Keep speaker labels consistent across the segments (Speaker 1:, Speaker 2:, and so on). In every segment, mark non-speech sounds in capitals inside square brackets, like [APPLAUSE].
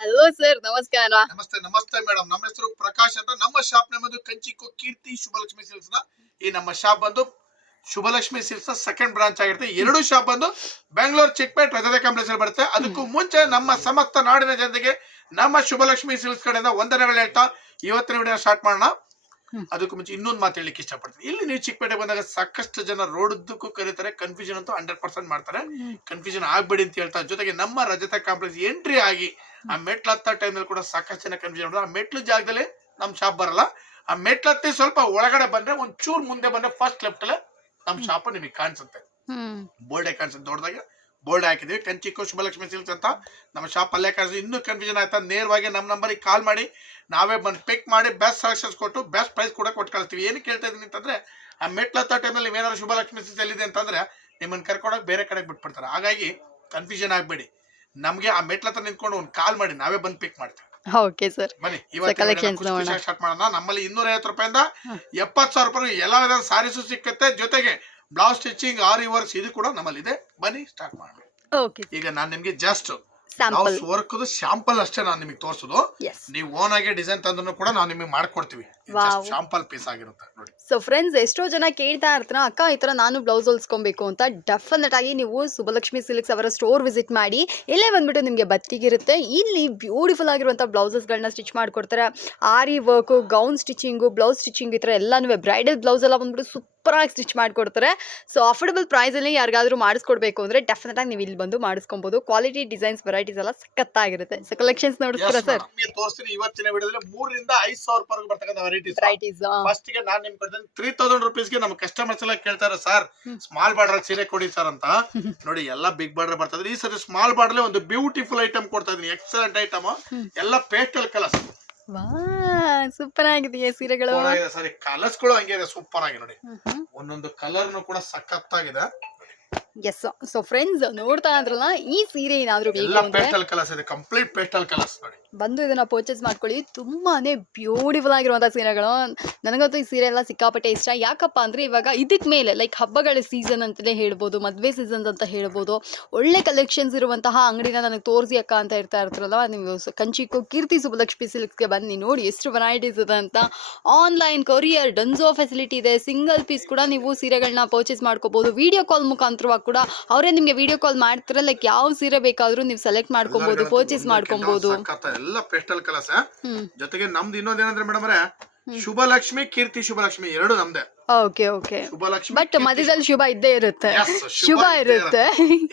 Speaker 1: Hello sir ನಮಸ್ಕಾರ.
Speaker 2: ನಮಸ್ತೆ ನಮಸ್ತೆ ಮೇಡಮ್ ನಮ್ಮ ಹೆಸರು ಪ್ರಕಾಶ್ ಅಂತ. ನಮ್ಮ ಶಾಪ್ ನಮ್ಮದು ಕಂಚಿಕೋ ಕೀರ್ತಿ ಶುಭಲಕ್ಷ್ಮಿ ಸಿಲ್ಸ್ ಈ ನಮ್ಮ ಶಾಪ್ ಬಂದು ಶುಭಲಕ್ಷ್ಮಿ ಸಿಲ್ಸ್ ಸೆಕೆಂಡ್ ಬ್ರಾಂಚ್ ಆಗಿರುತ್ತೆ. ಎರಡು ಶಾಪ್ ಬಂದು ಬೆಂಗಳೂರು ಚಿಕ್ಕಪೇಟ್ ರಜತೆ ಕಾಂಪ್ಲೆಕ್ಸ್ ಅಲ್ಲಿ ಬರುತ್ತೆ. ಅದಕ್ಕೂ ಮುಂಚೆ ನಮ್ಮ ಸಮಸ್ತ ನಾಡಿನ ಜನತೆಗೆ ನಮ್ಮ ಶುಭಲಕ್ಷ್ಮಿ ಸಿಲ್ಸ್ ಕಡೆಯಿಂದ ವಂದನೆಗಳು ಹೇಳ್ತಾ, ಇವತ್ತಿನ ವಿಡಿಯೋ ಸ್ಟಾರ್ಟ್ ಮಾಡೋಣ. ಅದಕ್ಕೂ ಮುಂಚೆ ಇನ್ನೊಂದು ಮಾತು ಹೇಳಲಿಕ್ಕೆ ಇಷ್ಟಪಡ್ತೀನಿ. ಇಲ್ಲಿ ನೀವು ಚಿಕ್ಕಪೇಟೆ ಬಂದಾಗ ಸಾಕಷ್ಟು ಜನ ರೋಡ್ದಕ್ಕೂ ಕರೀತಾರೆ ಕನ್ಫ್ಯೂಷನ್ ಅಂತೂ ಹಂಡ್ರೆಡ್ ಪರ್ಸೆಂಟ್ ಮಾಡ್ತಾರೆ. ಕನ್ಫ್ಯೂಷನ್ ಆಗ್ಬೇಡಿ ಅಂತ ಹೇಳ್ತಾ ಜೊತೆಗೆ ನಮ್ಮ ರಜತ ಕಾಂಪ್ಲೆಕ್ಸ್ ಎಂಟ್ರಿ ಆಗಿ ಆ ಮೆಟ್ಲು ಹತ್ತ ಟೈಮ್ನಲ್ಲಿ ಕೂಡ ಸಾಕಷ್ಟು ಜನ ಕನ್ಫ್ಯೂಷನ್ ಆ ಮೆಟ್ಲು ಜಾಗದಲ್ಲಿ ನಮ್ಮ ಶಾಪ್ ಬರಲ್ಲ. ಆ ಮೆಟ್ಲು ಹತ್ತಿ ಸ್ವಲ್ಪ ಒಳಗಡೆ ಬಂದ್ರೆ ಒಂದ್ ಚೂರ್ ಮುಂದೆ ಬಂದ್ರೆ ಫಸ್ಟ್ ಲೆಫ್ಟ್ ಅಲ್ಲೇ ನಮ್ಮ ಶಾಪ್ ನಿಮಗೆ ಕಾಣಿಸುತ್ತೆ. ಬೋರ್ಡ್ ಕಾಣಿಸುತ್ತೆ ದೊಡ್ಡದಾಗಿ. ಬೋರ್ಡ್ ಹಾಕಿದ್ವಿ. ಕಂಚಿಕೋ ಶುಭಲಕ್ಷ್ಮಿ ಸಿಲ್ಕ್ಸ್ ಅಂತ ನಮ್ಮ ಶಾಪ್ ಅಲ್ಲೇ ಕಾಣಿಸುತ್ತೆ ಇನ್ನೂ ಕನ್ಫ್ಯೂಷನ್ ಆಯ್ತಾ? ನೇರವಾಗಿ ನಮ್ಮ ನಂಬರಿಗೆ ಕಾಲ್ ಮಾಡಿ. ನಾವೇ ಬಂದು ಪಿಕ್ ಮಾಡಿ ಬೆಸ್ಟ್ ಸೆಲೆಕ್ಷನ್ಸ್ ಕೊಟ್ಟು ಬೆಸ್ಟ್ ಪ್ರೈಸ್ ಕೂಡ ಕೊಟ್ಟು ಕಳಿಸ್ತೀವಿ. ಏನ್ ಕೇಳ್ತಾ ಇದೀನಿ ಅಂತಂದ್ರೆ ಆ ಮೆಟ್ಲತ್ತ ಟೈಮಲ್ಲಿ ನೀವೇನಾದ್ರು ಶುಭಲಕ್ಷ್ಮಿ ಸಿಲ್ಕ್ಸ್ ಎಲ್ಲಿದೆ ಅಂತಂದ್ರೆ ನಿಮ್ಮನ್ನ ಕರ್ಕೊಂಡೋಗಿ ಬೇರೆ ಕಡೆಗೆ ಬಿಟ್ಬಿಡ್ತಾರೆ. ಹಾಗಾಗಿ ಕನ್ಫ್ಯೂಷನ್ ಆಗಬೇಡಿ. ನಮಗೆ ಆ ಮೆಟ್ಲ ಹತ್ರ ನಿಂತ್ಕೊಂಡು ಒಂದು ಕಾಲ್ ಮಾಡಿ. ನಾವೇ ಬಂದು ಪಿಕ್ ಮಾಡ್ತೀವಿ.
Speaker 1: ಓಕೆ ಸರ್
Speaker 2: ಬನ್ನಿ
Speaker 1: ಇವತ್ತು.
Speaker 2: ಸ್ಟಾರ್ಟ್ ಮಾಡೋಣ. ನಮ್ಮಲ್ಲಿ ಇನ್ನೂರ ಐವತ್ತು ರೂಪಾಯಿಂದ. ಎಪ್ಪತ್ತು ಸಾವಿರ ರೂಪಾಯಿ ಎಲ್ಲ ವಿಧದ ಸಾರೀಸು ಸಿಕ್ಕತ್ತೆ. ಜೊತೆಗೆ ಬ್ಲೌಸ್ ಸ್ಟಿಚಿಂಗ್ ಆರ್ ಇವರ್ಸ್ ಇದು ಕೂಡ ನಮ್ಮಲ್ಲಿ ಇದೆ ಬನ್ನಿ ಸ್ಟಾರ್ಟ್ ಮಾಡೋಣ. ಈಗ ನಾನು ನಿಮ್ಗೆ just
Speaker 1: sample
Speaker 2: blouse work sample ಅಷ್ಟೇ ನಾನು ನಿಮಗೆ ತೋರಿಸೋದು. ನೀವು ಓನ್ ಆಗಿ ಡಿಸೈನ್ ತಂದ್ರು ಕೂಡ ನಾವು ನಿಮಗೆ ಮಾಡ್ಕೊಡ್ತೀವಿ. ಶಾಂಪಲ್ ಪೀಸ್ ಆಗಿರುತ್ತೆ ನೋಡಿ.
Speaker 1: ಸೊ ಫ್ರೆಂಡ್ಸ್ ಎಷ್ಟೋ ಜನ ಕೇಳ್ತಾ ಇರ್ತಾರ ಅಕ್ಕ ಈ ತರ ನಾನು ಬ್ಲೌಸ್ ಹೊಲ್ಸ್ಕೊಬೇಕು ಅಂತ. ಡೆಫಿನೆಟ್ ಆಗಿ ನೀವು ಸುಬಲಕ್ಷ್ಮಿ ಸಿಲ್ಕ್ಸ್ ಅವರ ಸ್ಟೋರ್ ವಿಸಿಟ್ ಮಾಡಿ ಇಲ್ಲೇ ಬಂದ್ಬಿಟ್ಟು ನಿಮಗೆ ಬತ್ತಿಗಿರುತ್ತೆ. ಇಲ್ಲಿ ಬ್ಯೂಟಿಫುಲ್ ಆಗಿರುವಂಥ ಬ್ಲೌಸಸ್ಗಳನ್ನ ಸ್ಟಿಚ್ ಮಾಡ್ಕೊಡ್ತಾರೆ. Aari work gown stitching blouse stitching ಈ ತರ ಎಲ್ಲಾನು ಬ್ರೈಡಲ್ ಬ್ಲೌಸ್ ಎಲ್ಲ ಬಂದ್ಬಿಟ್ಟು ಸೂಪರ್ ಆಗಿ ಸ್ಟಿಚ್ ಮಾಡ್ಕೊಡ್ತಾರೆ ಸೊ ಅಫೋರ್ಡಬಲ್ ಪ್ರೈಸಲ್ಲಿ ಯಾರಿಗಾದ್ರೂ ಮಾಡಿಸ್ಕೊಡ್ಬೇಕು ಅಂದ್ರೆ ಡೆಫಿನೆಟ್ ಆಗಿ ನೀವು ಇಲ್ಲಿ ಬಂದು ಮಾಡಿಸ್ಕೊಬಹುದು ಕ್ವಾಲಿಟಿ ಡಿಸೈನ್ಸ್ ವೆರೈಟೀಸ್ ಎಲ್ಲ ಸಖತ್ತಾಗಿರುತ್ತೆ. ಸೊ ಕಲೆಕ್ಷನ್ಸ್ ನೋಡಿಸ್ತೀರಾ ಸರ್
Speaker 2: ತೋರಿಸ್ತೀನಿ ಇವತ್ತಿನ ವಿಡಿಯೋದಲ್ಲಿ ಮೂರರಿಂದ ಐದು ಸಾವಿರ ರೂಪಾಯಿ ಬರ್ತಕ್ಕಂಥ ವೆರೈಟೀಸ್
Speaker 1: ವೆರೈಟೀಸ್
Speaker 2: ಫಸ್ಟ್ಗೆ ನಾನು ನಿಮ್ಗೆ ಕೊಡ್ತೀನಿ ತ್ರೀ ತೌಸಂಡ್ ರುಪೀಸ್ಗೆ ನಮ್ಮ ಕಸ್ಟಮರ್ಸ್ ಎಲ್ಲ ಕೇಳ್ತಾರೆ ಸರ್ ಸ್ಮಾಲ್ ಬಾರ್ಡರ್ ಸೀರೆ ಕೊಡಿ ಸರ್ ಅಂತ. ನೋಡಿ ಎಲ್ಲ ಬಿಗ್ ಬಾರ್ಡರ್ ಬರ್ತದೆ ಈ ಸರಿ ಸ್ಮಾಲ್ ಬಾರ್ಡರ್ ಒಂದು ಬ್ಯೂಟಿಫುಲ್ ಐಟಮ್ ಕೊಡ್ತಾ ಇದೀನಿ ಎಕ್ಸಲೆಂಟ್ ಐಟಮ್. ಎಲ್ಲ ಪೇಸ್ಟಲ್ ಕಲರ್ಸ್
Speaker 1: ಸೂಪರ್ ಆಗಿದೆಯಾ ಸೀರೆಗಳು.
Speaker 2: ಸರಿ ಕಲರ್ಸ್ಗಳು ಹಂಗೆ ಇದೆ ಸೂಪರ್ ಆಗಿ ನೋಡಿ. ಒಂದೊಂದು ಕಲರ್ ಕೂಡ ಸಖತ್ತಾಗಿದೆ.
Speaker 1: ಎಸ್ ಸೊ ಫ್ರೆಂಡ್ಸ್ ನೋಡ್ತಾ ಇದ್ರಲ್ಲ ಈ ಸೀರೆ ಏನಾದರೂ ಬೇಕು
Speaker 2: ಪೇಸ್ಟಲ್ ಕಲರ್ಸ್ ಇದೆ ಕಂಪ್ಲೀಟ್ ಪೇಸ್ಟಲ್ ಕಲರ್ಸ್ ನೋಡಿ.
Speaker 1: ಬಂದು ಇದನ್ನ ಪರ್ಚೇಸ್ ಮಾಡ್ಕೊಳ್ಳಿ. ತುಂಬಾನೇ ಬ್ಯೂಟಿಫುಲ್ ಆಗಿರುವಂಥ ಸೀರೆಗಳು. ನನಗಂತೂ ಈ ಸೀರೆ ಎಲ್ಲ ಸಿಕ್ಕಾಪಟ್ಟೆ ಇಷ್ಟ. ಯಾಕಪ್ಪ ಅಂದ್ರೆ ಇವಾಗ ಇದಕ್ ಮೇಲೆ ಲೈಕ್ ಹಬ್ಬಗಳ ಸೀಸನ್ ಅಂತಲೇ ಹೇಳ್ಬೋದು ಮದುವೆ ಸೀಸನ್ ಅಂತ ಹೇಳ್ಬೋದು ಒಳ್ಳೆ ಕಲೆಕ್ಷನ್ಸ್ ಇರುವಂತಹ ಅಂಗಡಿನ ನನಗೆ ತೋರಿಸಿ ಅಕ್ಕ ಅಂತ ಇರ್ತಾ ಇರ್ತಾರಲ್ಲ ನೀವು ಕಂಚಿಕೋ ಕೀರ್ತಿ ಸುಬ್ಬಲಕ್ಷ್ಮಿ ಸಿಲ್ಕ್ಸ್ಗೆ ಬನ್ನಿ ನೋಡಿ ಎಷ್ಟು ವೆರೈಟೀಸ್ ಇದೆ ಅಂತ. ಆನ್ಲೈನ್ ಕೊರಿಯರ್ ಡನ್ಸೋ ಫೆಸಿಲಿಟಿ ಇದೆ ಸಿಂಗಲ್ ಪೀಸ್ ಕೂಡ ನೀವು ಸೀರೆಗಳನ್ನ ಪರ್ಚೇಸ್ ಮಾಡ್ಕೋಬಹುದು ವಿಡಿಯೋ ಕಾಲ್ ಮುಖಾಂತರವಾಗಿ ಕೂಡ ಅವರೇ ನಿಮಗೆ ವಿಡಿಯೋ ಕಾಲ್ ಮಾಡ್ತಾರೆ ಲೈಕ್ ಯಾವ ಸೀರೆ ಬೇಕಾದ್ರೂ ನೀವು ಸೆಲೆಕ್ಟ್ ಮಾಡ್ಕೊಬಹುದು ಪರ್ಚೇಸ್
Speaker 2: ಸಖತ್ ಎಲ್ಲ ಪೇಸ್ಟಲ್ ಕಲರ್ಸ್ ಜೊತೆಗೆ ನಮ್ದು ಇನ್ನೊಂದೇನಂದ್ರೆ ಮೇಡಮ್ ಅವರೇ ಶುಭಲಕ್ಷ್ಮಿ ಕೀರ್ತಿ ಶುಭಲಕ್ಷ್ಮಿ ಎರಡು ನಮ್ದೆ.
Speaker 1: ಓಕೆ ಓಕೆ
Speaker 2: ಶುಭಲಕ್ಷ್ಮಿ
Speaker 1: ಬಟ್ ಮಧ್ಯದಲ್ಲಿ ಶುಭ ಇದ್ದೇ ಇರುತ್ತೆ.
Speaker 2: Yes,
Speaker 1: ಶುಭ ಇರುತ್ತೆ.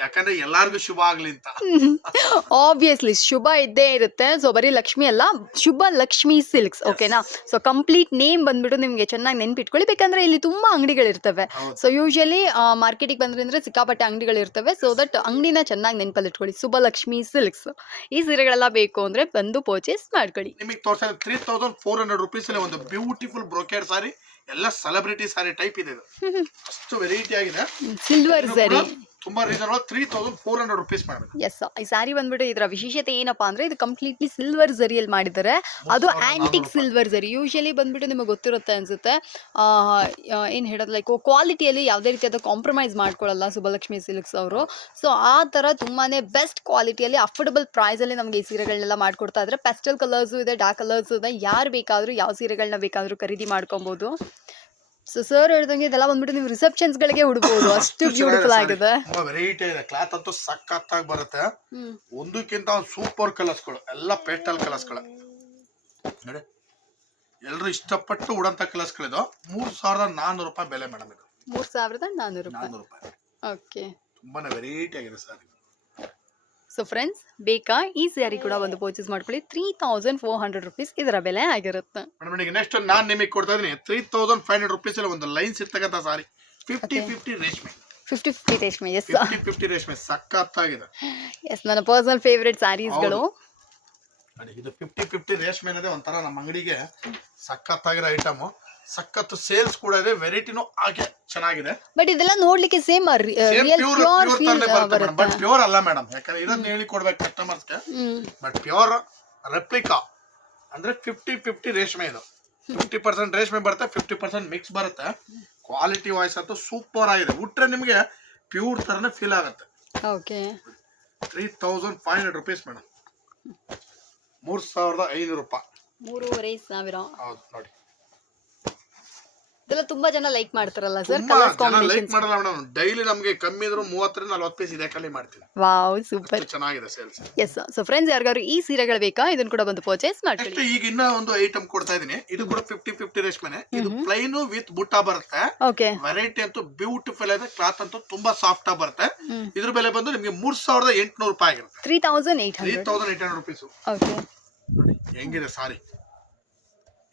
Speaker 2: ಯಾಕಂದ್ರೆ ಎಲ್ಲಾರ್ಗು ಶುಭ ಆಗ್ಲಿ ಅಂತ. [LAUGHS]
Speaker 1: ಆಬ್ವಿಯಸ್ಲಿ ಶುಭ ಇದ್ದೇ ಇರುತ್ತೆ. ಸೊ ಬರೀ ಲಕ್ಷ್ಮಿ ಅಲ್ಲ ಶುಭ ಲಕ್ಷ್ಮಿ ಸಿಲ್ಕ್ಸ್ ಓಕೆನಾ ಸೊ ಕಂಪ್ಲೀಟ್ ನೇಮ್ ಬಂದ್ಬಿಟ್ಟು ನಿಮಗೆ ಚೆನ್ನಾಗಿ ನೆನ್ಪಿಟ್ಕೊಳ್ಳಿ. ಬೇಕಂದ್ರೆ ಇಲ್ಲಿ ತುಂಬಾ ಅಂಗಡಿಗಳಿರ್ತವೆ
Speaker 2: ಹೌದು.
Speaker 1: ಸೊ ಯೂಶಲಿ ಮಾರ್ಕೆಟಿಗೆ ಬಂದ್ರೆ ಅಂದ್ರೆ ಸಿಕ್ಕಾಪಟ್ಟೆ ಅಂಗಡಿಗಳಿರ್ತವೆ ಸೊ ದಟ್ ಅಂಗಡಿನ ಚೆನ್ನಾಗಿ ನೆನಪಲ್ಲಿ ಇಟ್ಕೊಳ್ಳಿ ಶುಭಲಕ್ಷ್ಮಿ ಸಿಲ್ಕ್ಸ್. ಈ ಸೀರೆಗಳೆಲ್ಲ ಬೇಕು ಅಂದ್ರೆ ಬಂದು ಪರ್ಚೇಸ್ ಮಾಡ್ಕೊಳ್ಳಿ.
Speaker 2: ನಿಮಗೆ ತೋರ್ಸ three thousand four hundred rupees ಅಲ್ಲಿ ಒಂದು ಬ್ಯೂಟಿಫುಲ್ ಬ್ರೋಕೆಡ್ ಸಾರಿ ಎಲ್ಲ ಸೆಲೆಬ್ರಿಟಿ ಸಾರಿ ಟೈಪ್ ಇದೆ ಇದು. ಅಷ್ಟು ವೆರೈಟಿ ಆಗಿದೆ.
Speaker 1: ಸಿಲ್ವರ್ ಸರಿ
Speaker 2: ತುಂಬಾ reason three thousand four hundred rupees ಮಾಡಬೇಕು
Speaker 1: ಎಸ್ ಈ ಸ್ಯಾರಿ ಬಂದ್ಬಿಟ್ಟು ಇದರ ವಿಶೇಷತೆ ಏನಪ್ಪಾ ಅಂದ್ರೆ ಇದು ಕಂಪ್ಲೀಟ್ಲಿ ಸಿಲ್ವರ್ ಜರಿಯಲ್ಲಿ ಮಾಡಿದ್ದಾರೆ ಅದು ಆಂಟಿಕ್ ಸಿಲ್ವರ್ ಜರಿ ಯೂಶಲಿ ಬಂದ್ಬಿಟ್ಟು ನಿಮಗೆ ಗೊತ್ತಿರುತ್ತೆ ಅನ್ಸುತ್ತೆ. ಏನು ಹೇಳೋದು ಲೈಕ್ ಕ್ವಾಲಿಟಿಯಲ್ಲಿ ಯಾವುದೇ ರೀತಿಯಾದ ಕಾಂಪ್ರಮೈಸ್ ಮಾಡ್ಕೊಳ್ಳಲ್ಲ ಸುಬ್ಬಲಕ್ಷ್ಮಿ ಸಿಲ್ಕ್ಸ್ ಅವರು. ಸೊ ಆ ಥರ ತುಂಬಾನೇ ಬೆಸ್ಟ್ ಕ್ವಾಲಿಟಿಯಲ್ಲಿ ಅಫೋರ್ಡಬಲ್ ಪ್ರೈಸಲ್ಲಿ ನಮಗೆ ಈ ಸೀರೆಗಳನ್ನೆಲ್ಲ ಮಾಡ್ಕೊಡ್ತಾ ಇದ್ದಾರೆ ಪೆಸ್ಟಲ್ ಕಲರ್ಸು ಇದೆ ಡಾರ್ಕ್ ಕಲರ್ಸು ಇದೆ. ಯಾರು ಬೇಕಾದರೂ ಯಾವ ಸೀರೆಗಳನ್ನ ಬೇಕಾದರೂ ಖರೀದಿ ಮಾಡ್ಕೊಬೋದು. ಸೊ ಸರ್ ಹೇಳ್ದಂಗೆ ಇದೆಲ್ಲ ಬಂದ್ಬಿಟ್ಟು ನೀವು ರಿಸೆಪ್ಷನ್ಸ್ಗಳಿಗೆ ಹುಡುಬಹುದು [COUGHS] ಅಷ್ಟು ಬ್ಯೂಟಿಫುಲ್ ಆಗಿದೆ.
Speaker 2: ವೆರೈಟಿ ಇದೆ. ಕ್ಲಾತ್ ಅಂತೂ ಸಖತ್ತಾಗಿ ಬರುತ್ತೆ. ಒಂದಕ್ಕಿಂತ ಒಂದು ಸೂಪರ್ ಕಲರ್ಸ್ಗಳು ಎಲ್ಲ ಪೇಸ್ಟಲ್ ಕಲರ್ಸ್ಗಳು ನೋಡಿ. ಎಲ್ಲರೂ ಇಷ್ಟಪಟ್ಟು ಉಡಂತ ಕಲರ್ಸ್ಗಳಿದು ಮೂರ್ ಸಾವಿರದ ನಾನ್ನೂರು ರೂಪಾಯಿ ಬೆಲೆ ಮೇಡಮ್ ಇದು.
Speaker 1: ಮೂರ್ ಸಾವಿರದ ನಾನ್ನೂರು ರೂಪಾಯಿ.
Speaker 2: ನಾನ್ನೂರು ರೂಪಾಯಿ.
Speaker 1: ಓಕೆ
Speaker 2: ತುಂಬಾನೇ ವೆರೈಟಿ ಆಗಿದೆ ಸರ್
Speaker 1: ಸೊ ಫ್ರೆಂಡ್ಸ್ ಬೇಕಾ? ಈ ಸ್ಯಾರಿ ಕೂಡ ಒಂದು ಪರ್ಚೇಸ್ ಮಾಡ್ಕೊಳ್ಳಿ. Three thousand four hundred rupees ಇದರ ಬೆಲೆ ಆಗಿರುತ್ತೆ.
Speaker 2: ಮೇಡಮ್ ಈಗ ನೆಕ್ಸ್ಟ್ ನಾನು ನಿಮಗೆ ಕೊಡ್ತಾ ಇದ್ದೀನಿ. Three thousand five hundred rupees ಅಲ್ಲಿ ಒಂದು ಲೈನ್ಸ್ ಇರ್ತಕ್ಕಂಥ ಸಾರಿ. ಫಿಫ್ಟಿ. ಫಿಫ್ಟಿ ರೇಷ್ಮೆ.
Speaker 1: ಫಿಫ್ಟಿ ಫಿಫ್ಟಿ ರೇಷ್ಮೆ ಎಸ್
Speaker 2: ಫಿಫ್ಟಿ ಫಿಫ್ಟಿ ರೇಷ್ಮೆ ಸಖತ್ತಾಗಿದೆ.
Speaker 1: ಎಸ್ ನನ್ನ ಪರ್ಸನಲ್ ಫೇವ್ರೆಟ್ ಸ್ಯಾರೀಸ್ಗಳು
Speaker 2: ಇದು ಫಿಫ್ಟಿ ಫಿಫ್ಟಿ ರೇಷ್ಮೆ ಅನ್ನೋದೇ ಒಂಥರ ನಮ್ಮ ಅಂಗಡಿಗೆ ಸಖತ್ತಾಗಿರೋ ಐಟಮ್ ಸಖತ್ತು ಸೇಲ್ಸ್ ಕೂಡ ಇದೆ ವೆರೈಟಿನೂ ಹಾಗೆ ಚೆನ್ನಾಗಿದೆ.
Speaker 1: ಬಟ್ ಇದೆಲ್ಲ ನೋಡ್ಲಿಕ್ಕೆ same real
Speaker 2: pure
Speaker 1: feel
Speaker 2: but pure ಅಲ್ಲ ಮೇಡಮ್ ಯಾಕಂದ್ರೆ ಇದನ್ನ ಹೇಳಿ ಕೊಡ್ಬೇಕು ಕಸ್ಟಮರ್ಸ್ಗೆ
Speaker 1: ಹ್ಮ್.
Speaker 2: ಬಟ್ ಪ್ಯೂರ್ ರೆಪ್ಲಿಕಾ ಅಂದ್ರೆ ಫಿಫ್ಟಿ ಫಿಫ್ಟಿ ರೇಷ್ಮೆ ಇದು. ಫಿಫ್ಟಿ ಪರ್ಸೆಂಟ್ ರೇಷ್ಮೆ ಬರುತ್ತೆ ಫಿಫ್ಟಿ ಪರ್ಸೆಂಟ್ ಮಿಕ್ಸ್ ಬರುತ್ತೆ. ಕ್ವಾಲಿಟಿ ವಾಯ್ಸ್ ಅಂತೂ ಸೂಪರ್ ಆಗಿದೆ. ಉಟ್ರೆ ನಿಮಗೆ ಪ್ಯೂರ್ ತರನೇ ಫೀಲ್ ಆಗುತ್ತೆ.
Speaker 1: Okay
Speaker 2: three thousand five hundred rupees madam ಮೂರ್ ಸಾವಿರದ ಐನೂರು ರೂಪಾಯಿ.
Speaker 1: ಮೂರುವರೆ ಸಾವಿರ.
Speaker 2: ಹೌದು ನೋಡಿ.
Speaker 1: ಇದೆಲ್ಲ ತುಂಬಾ ಜನ ಲೈಕ್ ಮಾಡ್ತಾರಲ್ಲ ಸರ್
Speaker 2: ತುಂಬಾ ಜನ ಲೈಕ್
Speaker 1: ಕಾಂಬಿನೇಷನ್
Speaker 2: ಮಾಡಲ್ಲ ಮೇಡಮ್ ಡೈಲಿ ನಮಗೆ ಕಮ್ಮಿ ಇದ್ರು ಮೂವತ್ತರಿಂದ ನಲ್ವತ್ತು ಪೀಸ್ ಇದೆ ಕಲಿ ಮಾಡ್ತೀನಿ
Speaker 1: ವಾವ್ ಸೂಪರ್
Speaker 2: ಅಷ್ಟು ಚೆನ್ನಾಗಿದೆ ಸೇಲ್ಸ್
Speaker 1: ಎಸ್ ಸೊ ಫ್ರೆಂಡ್ಸ್ ಯಾರಿಗಾದ್ರು ಈ ಸೀರೆಗಳು ಬೇಕಾ? ಇದನ್ನ ಕೂಡ ಬಂದು ಪರ್ಚೇಸ್
Speaker 2: ನೆಕ್ಸ್ಟ್
Speaker 1: ಮಾಡ್ಕೊಳ್ಳಿ
Speaker 2: ಈಗ ಇನ್ನ ಒಂದು ಐಟಮ್ ಕೊಡ್ತಾ ಇದೀನಿ. ಇದು ಕೂಡ ಫಿಫ್ಟಿ ಫಿಫ್ಟಿ ರೇಷ್ಮೆನೆ ಇದು ಪ್ಲೈನ್ ವಿತ್ ಬುಟ್ಟ ಬರುತ್ತೆ.
Speaker 1: ಓಕೆ
Speaker 2: ವೆರೈಟಿ ಅಂತೂ ಬ್ಯೂಟಿಫುಲ್ ಇದೆ ಕ್ಲಾತ್ ಅಂತೂ ತುಂಬಾ ಸಾಫ್ಟ್ ಆಗಿ ಬರುತ್ತೆ.
Speaker 1: ಹ್ಮ್.
Speaker 2: ಇದ್ರ ಬೆಲೆ ಬಂದು ನಿಮಗೆ ಮೂರ್ ಸಾವಿರದ ಎಂಟುನೂರು ರೂಪಾಯಿ ಆಗಿರುತ್ತೆ.
Speaker 1: Three thousand eight
Speaker 2: three
Speaker 1: hundred
Speaker 2: thousand eight hundred rupees
Speaker 1: okay
Speaker 2: ಹೆಂಗಿದೆ ಸಾರಿ?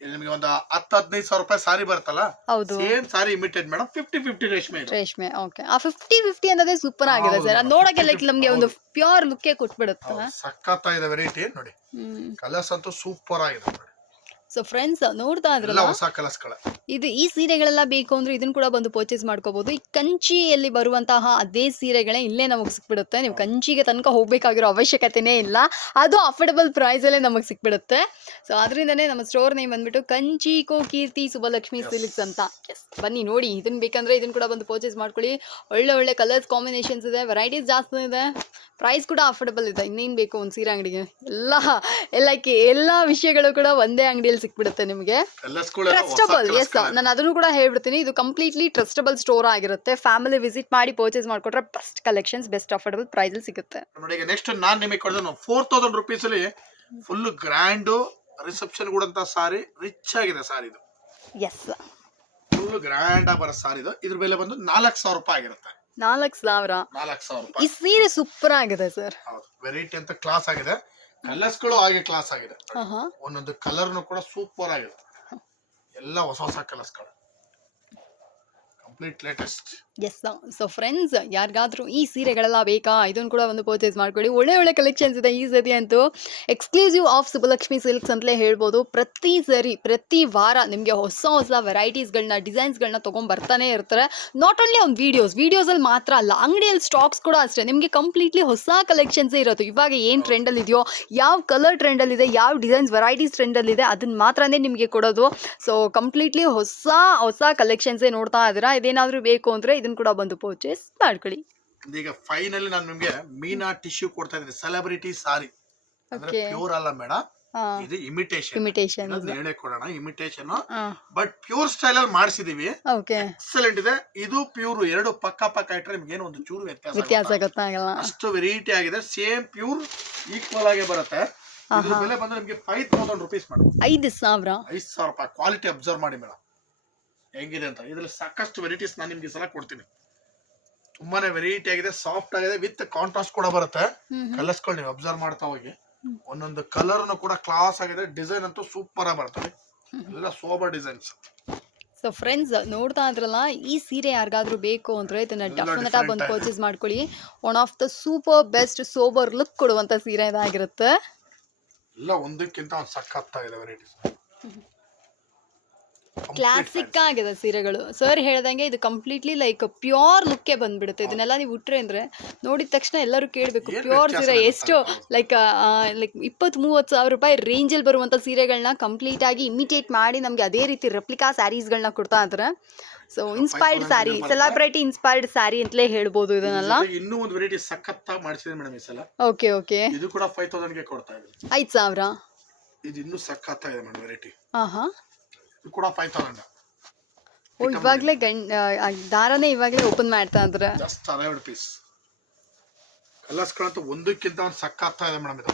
Speaker 2: ಇದು ನಿಮಗೆ ಒಂದು ಹತ್ತು ಹದಿನೈದು ಸಾವಿರ ರೂಪಾಯಿ ಸಾರಿ ಬರುತ್ತಲ್ಲ?
Speaker 1: ಹೌದು.
Speaker 2: Same sari imitated madam. Fifty fifty ರೇಷ್ಮೆ ಇದೆ.
Speaker 1: ರೇಷ್ಮೆ ಓಕೆ ಆ ಫಿಫ್ಟಿ ಫಿಫ್ಟಿ ಅನ್ನೋದೇ ಸೂಪರ್ ಆಗಿದೆ
Speaker 2: ಹೌದು,
Speaker 1: ಸರ್. ಅದು
Speaker 2: ಹೌದು.
Speaker 1: ನೋಡಕ್ಕೆ ಲೈಕ್
Speaker 2: 50,
Speaker 1: ನಮ್ಗೆ ಒಂದು ಪ್ಯೂರ್ ಲುಕ್ಕೇ ಕೊಟ್ಬಿಡುತ್ತೆ.
Speaker 2: ಸಖತ್ತಾಗಿದೆ ವೆರೈಟಿ ನೋಡಿ.
Speaker 1: ಹ್ಮ್.
Speaker 2: ಕಲರ್ಸ್ ಅಂತೂ ಸೂಪರ್ ಆಗಿದೆ. ನೋಡಿ
Speaker 1: ಸೊ ಫ್ರೆಂಡ್ಸ್ ನೋಡ್ತಾ ಇದ್ರಲ್ಲ?
Speaker 2: ಹೊಸ
Speaker 1: ಇದು ಈ ಸೀರೆಗಳೆಲ್ಲ ಬೇಕು ಅಂದ್ರೆ ಇದನ್ನ ಕೂಡ ಬಂದು ಪರ್ಚೇಸ್ ಮಾಡ್ಕೋಬಹುದು ಈ ಕಂಚಿಯಲ್ಲಿ ಬರುವಂತಹ ಅದೇ ಸೀರೆಗಳೇ ಇಲ್ಲೇ ನಮಗೆ ಸಿಕ್ಬಿಡುತ್ತೆ. ನೀವು ಕಂಚಿಗೆ ತನಕ ಹೋಗ್ಬೇಕಾಗಿರೋ ಅವಶ್ಯಕತೆನೇ ಇಲ್ಲ. ಅದು ಅಫೋರ್ಡಬಲ್ ಪ್ರೈಸಲ್ಲೇ ನಮಗೆ ಸಿಕ್ಬಿಡುತ್ತೆ. ಸೊ ಅದರಿಂದನೇ ನಮ್ಮ ಸ್ಟೋರ್ ನೇಮ್ ಬಂದ್ಬಿಟ್ಟು ಕಂಚಿ ಕೋ ಕೀರ್ತಿ ಸುಬಲಕ್ಷ್ಮಿ ಸಿಲ್ಕ್ಸ್ ಅಂತ. ಎಸ್ ಬನ್ನಿ ನೋಡಿ ಇದನ್ನ ಬೇಕಂದ್ರೆ ಇದನ್ನ ಕೂಡ ಬಂದು ಪರ್ಚೇಸ್ ಮಾಡ್ಕೊಳ್ಳಿ. ಒಳ್ಳೆ ಒಳ್ಳೆ ಕಲರ್ಸ್ ಕಾಂಬಿನೇಷನ್ಸ್ ಇದೆ ವೆರೈಟೀಸ್ ಜಾಸ್ತಿ ಇದೆ. ಪ್ರೈಸ್ ಕೂಡ ಅಫೋರ್ಡಬಲ್ ಇದೆ. ಇನ್ನೇನು ಬೇಕು ಒಂದು ಸೀರೆ ಅಂಗಡಿಗೆ? ಎಲ್ಲ ಎಲ್ಲಕ್ಕೆ ಎಲ್ಲ ವಿಷಯಗಳು ಕೂಡ ಒಂದೇ ಅಂಗಡಿಯಲ್ಲಿ ಸಿಕ್ಬಿಡುತ್ತೆ ನಿಮಗೆ. ಟ್ರಸ್ಟಬಲ್ ಎಸ್ ನಾನು ಅದನ್ನು ಕೂಡ ಹೇಳ್ಬಿಡ್ತೀನಿ. ಇದು ಕಂಪ್ಲೀಟ್ಲಿ ಟ್ರಸ್ಟಬಲ್ ಸ್ಟೋರ್ ಆಗಿರುತ್ತೆ. ಫ್ಯಾಮಿಲಿ ವಿಸಿಟ್ ಮಾಡಿ ಪರ್ಚೇಸ್ ಮಾಡಿಕೊಟ್ರೆ ಬೆಸ್ಟ್ ಕಲೆಕ್ಷನ್ಸ್ ಬೆಸ್ಟ್ ಅಫೋರ್ಡಬಲ್ ಪ್ರೈಸಲ್ಲಿ ಸಿಗುತ್ತೆ.
Speaker 2: ನೋಡಿ ಈಗ ನೆಕ್ಸ್ಟ್ ನಾನು ನಿಮಗೆ ಕೊಡ್ದೆ ಫೋರ್ ತೌಸಂಡ್ ರುಪೀಸ್ ಅಲ್ಲಿ ಫುಲ್ ಗ್ರ್ಯಾಂಡ್ ರಿಸೆಪ್ಷನ್ ಕೂಡಂತ ಸಾರಿ ರಿಚ್ ಆಗಿದೆ ಸಾರಿ ಇದು.
Speaker 1: ಎಸ್
Speaker 2: ಫುಲ್ ಗ್ರ್ಯಾಂಡ್ ಆಗಿ ಬರೋ ಸಾರಿ ಇದು. ಇದ್ರ ಬೆಲೆ ಬಂದು ನಾಲ್ಕು ಸಾವಿರ ರೂಪಾಯಿ ಆಗಿರುತ್ತೆ.
Speaker 1: ನಾಲ್ಕು ಸಾವಿರ.
Speaker 2: ನಾಲ್ಕು ಸಾವಿರ
Speaker 1: ಈ
Speaker 2: ರೂಪಾಯಿ
Speaker 1: ಸೀರೆ ಸೂಪರ್ ಆಗಿದೆ ಸರ್
Speaker 2: ಹೌದು. ವೆರೈಟಿ ಅಂತ ಕ್ಲಾಸ್ ಆಗಿದೆ. ಕಲರ್ಸ್ಗಳು ಹಾಗೆ ಕ್ಲಾಸ್ ಆಗಿದೆ.
Speaker 1: ಹಾಂ
Speaker 2: ಒಂದೊಂದು ಕಲರ್ನು ಕೂಡ ಸೂಪರ್ ಆಗಿದೆ. ಎಲ್ಲ ಹೊಸ ಹೊಸ ಕಲರ್ಸ್ಗಳು complete latest
Speaker 1: yes so friends ಯಾರಿಗಾದ್ರೂ ಈ ಸೀರೆಗಳೆಲ್ಲ ಬೇಕಾ? ಇದನ್ನು ಕೂಡ ಒಂದು ಪರ್ಚೇಸ್ ಮಾಡ್ಕೊಳ್ಳಿ. ಒಳ್ಳೆ ಒಳ್ಳೆ ಕಲೆಕ್ಷನ್ಸ್ ಇದೆ ಈ ಸತಿ ಅಂತೂ. ಎಕ್ಸ್ಕ್ಲೂಸಿವ್ ಆಫ್ ಸುಬ್ಬಲಕ್ಷ್ಮಿ ಸಿಲ್ಕ್ಸ್ ಅಂತಲೇ ಹೇಳ್ಬೋದು. ಪ್ರತಿ ಸರಿ ಪ್ರತಿ ವಾರ ನಿಮಗೆ ಹೊಸ ಹೊಸ ವೆರೈಟೀಸ್ಗಳನ್ನ ಡಿಸೈನ್ಸ್ಗಳನ್ನ ತೊಗೊಂಬರ್ತಾನೆ ಇರ್ತಾರೆ. ನಾಟ್ ಓನ್ಲಿ ಒಂದು ವೀಡಿಯೋಸ್ ವೀಡಿಯೋಸಲ್ಲಿ ಮಾತ್ರ ಅಲ್ಲ ಅಂಗಡಿಯಲ್ಲಿ ಸ್ಟಾಕ್ಸ್ ಕೂಡ ಅಷ್ಟೇ. ನಿಮಗೆ ಕಂಪ್ಲೀಟ್ಲಿ ಹೊಸ ಕಲೆಕ್ಷನ್ಸೇ ಇರೋದು. ಇವಾಗ ಏನು ಟ್ರೆಂಡಲ್ಲಿ ಇದೆಯೋ ಯಾವ ಕಲರ್ ಟ್ರೆಂಡಲ್ಲಿದೆ ಯಾವ ಡಿಸೈನ್ಸ್ ವೆರೈಟೀಸ್ ಟ್ರೆಂಡಲ್ಲಿದೆ ಅದನ್ನು ಮಾತ್ರನೇ ನಿಮಗೆ ಕೊಡೋದು. ಸೊ ಕಂಪ್ಲೀಟ್ಲಿ ಹೊಸ ಹೊಸ ಕಲೆಕ್ಷನ್ಸೇ ನೋಡ್ತಾ ಇದ್ದೀರಾ? ಇದೇನಾದರೂ ಬೇಕು ಅಂದರೆ ಇದನ್ನು ಕೂಡ ಬಂದು ಪರ್ಚೇಸ್ ಮಾಡ್ಕೊಳ್ಳಿ.
Speaker 2: ಈಗ ಫೈನಲಿ ನಾನು ನಿಮಗೆ ಮೀನಾ ಟಿಶ್ಯೂ ಕೊಡ್ತಾ ಇದ್ದೀನಿ. ಸೆಲೆಬ್ರಿಟಿ ಸಾರಿ ಅಂದ್ರೆ. ಪ್ಯೂರ್ ಅಲ್ಲ ಮೇಡಮ್ ಇದು ಇಮಿಟೇಷನ್
Speaker 1: ಇಮಿಟೇಷನ್
Speaker 2: ಹೇಳೇ ಕೊಡೋಣ ಇಮಿಟೇಷನ್ ಬಟ್ ಪ್ಯೂರ್ ಸ್ಟೈಲ್ ಅಲ್ಲಿ ಮಾಡಿಸಿದೀವಿ.
Speaker 1: ಓಕೆ
Speaker 2: ಎಕ್ಸಲೆಂಟ್ ಇದೆ. ಇದು ಪ್ಯೂರ್ ಎರಡು ಪಕ್ಕ ಪಕ್ಕ ಇಟ್ರೆ ನಿಮ್ಗೆ ಏನು ಒಂದು ಚೂರು ವ್ಯತ್ಯಾಸ
Speaker 1: ವ್ಯತ್ಯಾಸ. ಗೊತ್ತಾಗಲ್ಲ
Speaker 2: ಅಷ್ಟು ವೆರೈಟಿ ಆಗಿದೆ. ಸೇಮ್ ಪ್ಯೂರ್ ಈಕ್ವಲ್ ಆಗಿ ಬರುತ್ತೆ. ಇದ್ರ ಬೆಲೆ ಬಂದ್ರೆ ನಿಮಗೆ ಫೈವ್ ತೌಸಂಡ್ ರುಪೀಸ್ ಮೇಡಮ್
Speaker 1: ಐದು ಸಾವಿರ.
Speaker 2: ಐದು ಸಾವಿರ ರೂಪಾಯಿ. ಕ್ವಾಲಿಟಿ ಅಬ್ಸರ್ವ್ ಮಾಡಿ ಮೇಡಮ್ ಹೆಂಗಿದೆ ಅಂತ. ಇದ್ರಲ್ಲಿ ಸಾಕಷ್ಟು ವೆರೈಟೀಸ್ ನಾನು ನಿಮ್ಗೆ ಸಲ ಕೊಡ್ತೀನಿ. ತುಂಬಾನೇ ವೆರೈಟಿ ಆಗಿದೆ ಸಾಫ್ಟ್ ಆಗಿದೆ ವಿತ್ ಕಾಂಟ್ರಾಸ್ಟ್ ಕೂಡ ಬರುತ್ತೆ. ಕಲರ್ಸ್ಗಳು ನೀವು ಅಬ್ಸರ್ವ್ ಮಾಡ್ತಾ ಹೋಗಿ. ಒಂದೊಂದು ಕಲರ್ನು ಕೂಡ ಕ್ಲಾಸ್ ಆಗಿದೆ ಡಿಸೈನ್ ಅಂತೂ ಸೂಪರ್ ಆಗಿ ಬರ್ತದೆ ಎಲ್ಲ ಸೋಬರ್ ಡಿಸೈನ್ಸ್
Speaker 1: ಸೊ ಫ್ರೆಂಡ್ಸ್ ನೋಡ್ತಾ ಇದ್ರಲ್ಲ ಈ ಸೀರೆ ಯಾರಿಗಾದ್ರೂ ಬೇಕು ಅಂದ್ರೆ ಇದನ್ನ ಡೆಫಿನೆಟ್ ಆಗಿ ಬಂದು ಪರ್ಚೇಸ್ ಮಾಡ್ಕೊಳ್ಳಿ. One of the super best sober look ಕೊಡುವಂತ ಸೀರೆ ಇದಾಗಿರುತ್ತೆ.
Speaker 2: ಎಲ್ಲ ಒಂದಕ್ಕಿಂತ ಒಂದು ಸಖತ್ತಾಗಿದೆ ವೆರೈಟೀಸ್
Speaker 1: ಕ್ಲಾಸಿಕ್ ಆಗಿದೆ ಸೀರೆಗಳು. ಸರ್ ಹೇಳ್ದಂಗೆ ಇದು ಕಂಪ್ಲೀಟ್ಲಿ ಲೈಕ್ ಪ್ಯೂರ್ ಲುಕ್ಕೇ ಬಂದ್ಬಿಡುತ್ತೆ. ಇದನ್ನೆಲ್ಲ ನೀವು ಉಟ್ರೆ ಅಂದರೆ ನೋಡಿದ ತಕ್ಷಣ ಎಲ್ಲರೂ ಕೇಳಬೇಕು. ಪ್ಯೂರ್ ಸೀರೆ ಎಷ್ಟು ಲೈಕ್ ಲೈಕ್ ಇಪ್ಪತ್ತು ಮೂವತ್ತು ಸಾವಿರ ರೂಪಾಯಿ ರೇಂಜಲ್ಲಿ ಬರುವಂಥ ಸೀರೆಗಳನ್ನ ಕಂಪ್ಲೀಟ್ ಆಗಿ ಇಮಿಟೇಟ್ ಮಾಡಿ ನಮಗೆ ಅದೇ ರೀತಿ ರೆಪ್ಲಿಕಾ ಸ್ಯಾರೀಸ್ಗಳನ್ನ ಕೊಡ್ತಾ ಇದ್ದಾರೆ so inspired sari celebrity inspired sari ಅಂತಲೇ ಹೇಳ್ಬೋದು ಇದನ್ನೆಲ್ಲ.
Speaker 2: ಇನ್ನೂ ಒಂದು ವೆರೈಟಿ ಸಖತ್ತಾಗಿ ಮಾಡಿಸಿದೆ ಮೇಡಮ್ ಈ ಸಲ.
Speaker 1: ಓಕೆ ಓಕೆ
Speaker 2: ಇದು ಕೂಡ ಫೈವ್ ತೌಸಂಡ್ಗೆ ಕೊಡ್ತಾ ಇದ್ದೀವಿ
Speaker 1: ಐದು ಸಾವಿರ?
Speaker 2: ಇದು ಇನ್ನೂ ಸಖತ್ತಾಗಿದೆ ಮೇಡಮ್ ವೆರೈಟಿ
Speaker 1: ಹಾಂ ಹಾಂ
Speaker 2: ಇದು ಕೂಡ ಫೈವ್ ತೌಸಂಡ್
Speaker 1: ಓ ಇವಾಗಲೇ ಗಂಡ್ ದಾರನೇ ಇವಾಗಲೇ ಓಪನ್ ಮಾಡ್ತಾ ಅಂದ್ರೆ
Speaker 2: ಜಸ್ಟ್ ಅರೈವ್ಡ್ ಪೀಸ್ ಕಲರ್ಸ್ಗಳಂತೂ ಒಂದಕ್ಕಿಂತ ಒಂದು ಸಕ್ಕತ್ತಾ ಇದೆ ಮೇಡಮ್ ಇದು.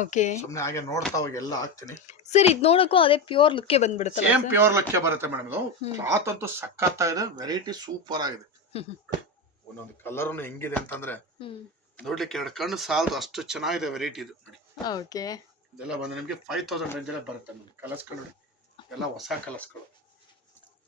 Speaker 1: ಓಕೆ
Speaker 2: ಸುಮ್ಮನೆ ಹಾಗೆ ನೋಡ್ತಾ ಹೋಗಿ ಎಲ್ಲ ಹಾಕ್ತೀನಿ.
Speaker 1: ಸರ್ ಇದು ನೋಡೋಕ್ಕೂ ಅದೇ ಪ್ಯೂರ್ ಲುಕ್ಕೇ ಬಂದ್ಬಿಡುತ್ತೆ
Speaker 2: ಸೇಮ್ ಪ್ಯೂರ್ ಲುಕ್ಕೇ ಬರುತ್ತೆ ಮೇಡಮ್ ಇದು. ಕ್ಲಾತ್ ಅಂತೂ ಸಕ್ಕತ್ತಾಗಿದೆ ಇದೆ ವೆರೈಟಿ ಸೂಪರ್ ಆಗಿದೆ. ಒಂದೊಂದು ಕಲರ್ ಹೆಂಗಿದೆ ಅಂತಂದ್ರೆ ನೋಡ್ಲಿಕ್ಕೆ ಎರಡು ಕಣ್ಣು ಸಾಲದು ಅಷ್ಟು ಚೆನ್ನಾಗಿದೆ ವೆರೈಟಿ ಇದು. ನೋಡಿ.
Speaker 1: ಓಕೆ
Speaker 2: ಇದೆಲ್ಲ ಬಂದ್ರೆ ನಿಮಗೆ ಫೈವ್ ತೌಸಂಡ್ ರೇಂಜಲ್ಲೇ ಬರುತ್ತೆ ಕಲರ್ಸ್ ಕಲರ್ಸ್ಗಳು ನೋಡಿ. ಎಲ್ಲ ಹೊಸ ಕಲರ್ಸ್ಗಳು.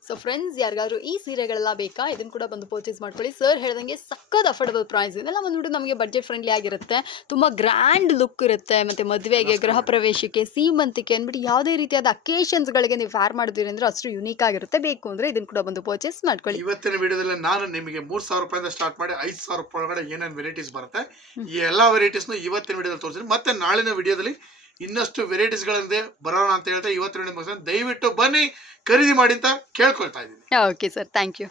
Speaker 1: ಸೊ ಫ್ರೆಂಡ್ಸ್ ಯಾರಿಗಾದ್ರೂ ಈ ಸೀರೆಗಳೆಲ್ಲ ಬೇಕಾ? ಇದನ್ನು ಕೂಡ ಬಂದು ಪರ್ಚೇಸ್ ಮಾಡ್ಕೊಳ್ಳಿ. ಸರ್ ಹೇಳ್ದಂಗೆ ಸಕ್ಕತ್ ಅಫೋರ್ಡಬಲ್ ಪ್ರೈಸ್ ಇದೆಲ್ಲ ಬಂದ್ಬಿಟ್ಟು ನಮಗೆ ಬಡ್ಜೆಟ್ ಫ್ರೆಂಡ್ಲಿ ಆಗಿರುತ್ತೆ. ತುಂಬ ಗ್ರ್ಯಾಂಡ್ ಲುಕ್ ಇರುತ್ತೆ. ಮತ್ತು ಮದುವೆಗೆ ಗೃಹ ಪ್ರವೇಶಕ್ಕೆ ಸೀಮಂತಿಕೆ ಅಂದ್ಬಿಟ್ಟು ಯಾವುದೇ ರೀತಿಯಾದ ಅಕೇಶನ್ಸ್ಗಳಿಗೆ ನೀವು ಫ್ಯಾರ್ ಮಾಡಿದ್ರಿ ಅಂದರೆ ಅಷ್ಟು ಯುನೀಕ್ ಆಗಿರುತ್ತೆ. ಬೇಕು ಅಂದರೆ ಇದನ್ನು ಕೂಡ ಬಂದು ಪರ್ಚೇಸ್ ಮಾಡ್ಕೊಳ್ಳಿ.
Speaker 2: ಇವತ್ತಿನ ವಿಡಿಯೋದಲ್ಲಿ ನಾನು ನಿಮಗೆ ಮೂರ್ ಸಾವಿರ ರೂಪಾಯಿಂದ ಸ್ಟಾರ್ಟ್ ಮಾಡಿ ಐದು ಸಾವಿರ ರೂಪಾಯಿ ಒಳಗಡೆ ಏನೇನು ವೆರೈಟೀಸ್ ಬರುತ್ತೆ ಈ ಎಲ್ಲಾ ವೆರೈಟೀಸ್ನು ಇವತ್ತಿನ ವಿಡಿಯೋದಲ್ಲಿ ತೋರಿಸ್ತೀನಿ ಮತ್ತೆ ನಾಳಿನ ವಿಡಿಯೋದಲ್ಲಿ ಇನ್ನಷ್ಟು ವೆರೈಟೀಸ್ಗಳಿಂದ ಬರೋಣ ಅಂತ ಹೇಳ್ತಾ ಇವತ್ತಿನ ದಯವಿಟ್ಟು ಬನ್ನಿ, ಖರೀದಿ ಮಾಡಿ ಅಂತ ಕೇಳ್ಕೊಳ್ತಾ ಇದ್ದೀನಿ.
Speaker 1: Okay sir thank you